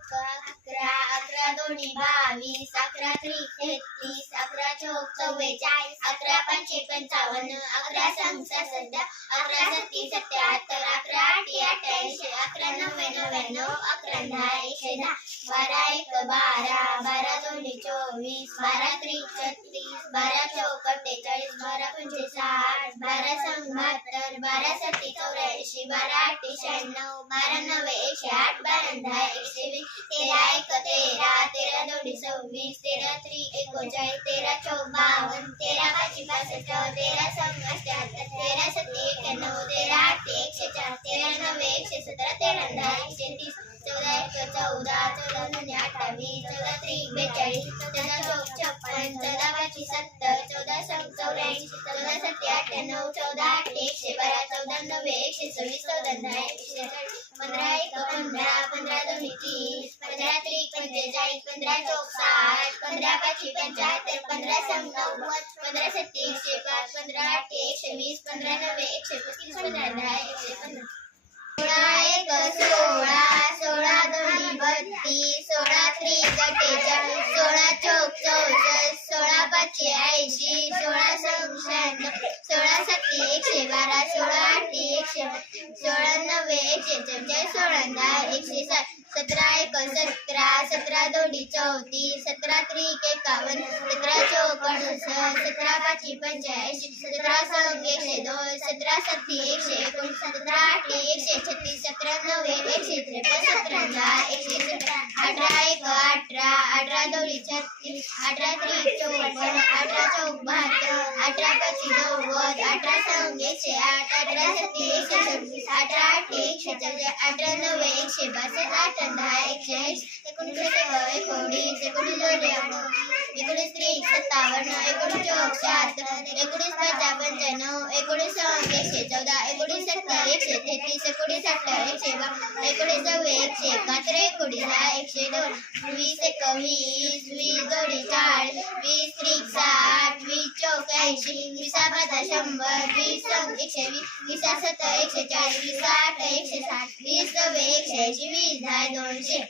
एक अकरा अकरा दोन्ही बावीस अकरा त्रिक तेहतीस अकरा चौक चव्वेचाळीस अकरा पंचे पंचावन्न अकरा संख्या सध्या अकरा सत्ती सत्याहत्तर अकरा आठ अठ्याऐंशी अकरा नव्वे नव्याण्णव अकरा दहा एकशे दहा बारा एक बारा बारा दोन्ही चोवीस बारा त्रिक छत्तीस बारा चौक अठ्ठेचाळीस बारा पंचे साठ बारा संग बहात्तर बारा सत्ती चौऱ्याऐंशी बारा आठी शहाण्णव बारा नऊ एकशे आठ दहा एकशे वीस तेरा एक तेरा तेरा दोन्ही सव्वीस तेरा त्रिक एकोणचाळीस तेरा चौक बावन्न तेरा पाचशे पासष्ट तेरा संग अठ्याहत्तर तेरा सत्ती एक्क्याण्णव तेरा आठी एकशे चार, तेरा नव्वे एकशे सतरा तेरा दहा एकशे तीस चौदा एक चौदा चौदा दोन्ही अठ्ठावीस चौदा त्रिक बेचाळीस चौदा चौक छप्पन चौदा पाचशे सत्तर चौदा चौऱ्याऐंशी चौदा सत्ती अठ्ठ्याण्णव चौदा आठ एकशे बारा नव्वे एकशे सव्वीस चौदा चाळीस पंधरा एक पंधरा पंधरा पंधरा चौक आठ एक सोळा सोळा दोन्ही बत्तीस सोळा त्रिक अठ्ठेचाळीस चौक चौसष्ट सोळा पाचशे ऐंशी सोळा सत्ती एकशे बारा सोळा एकशे चौचाळीस एकशे साठ सतरा एक सतरा सतरा दोडी चौतीस सतरा त्रिक एकावन्न सतरा चौक सतरा पाचशे पंच्याऐंशी सतरा संग एकशे दोन सतरा सत्ती एकशे एकोणीस सतरा आठ एकशे छत्तीस, सतरा नव्वे एकशे त्रेपन्न सतरा एकशे अठरा त्रिक चौपन्न अठरा चौक बहात्तर अठरा पच्चीस नव्वद अठरा सहा एकशे आठ अठरा सत्ती एकशे सव्वीस अठरा आठ एकशे चौदा अठरा नव्वे एकशे बासष्ट अठरा दहा एकशे ऐंशी एकोणीस एकोणीस एकोणीस दोन एकोणीस त्रिक सत्तावन्न एकोणीस चौक शहात्तर एकोणीस पाच पंच्याण्णव एकोणीस एकशे चौदा एकोणीस सत्तर एकशे तेहतीस एकोणीस अठरा एकशे बा एकोणीस नव्वे एकशे एकाहत्तर एकोणीस दहा एकशे दोन वीस एकवीस वीस दोन्ही चाळीस वीस त्रिक साठ वीस चौक ऐंशी वीस पाच शंभर वीस संग एकशे वीस वीस सत्तर एकशे चाळीस वीस आठ एकशे साठ वीस नव्वे एकशे ऐंशी वीस दहा दोनशे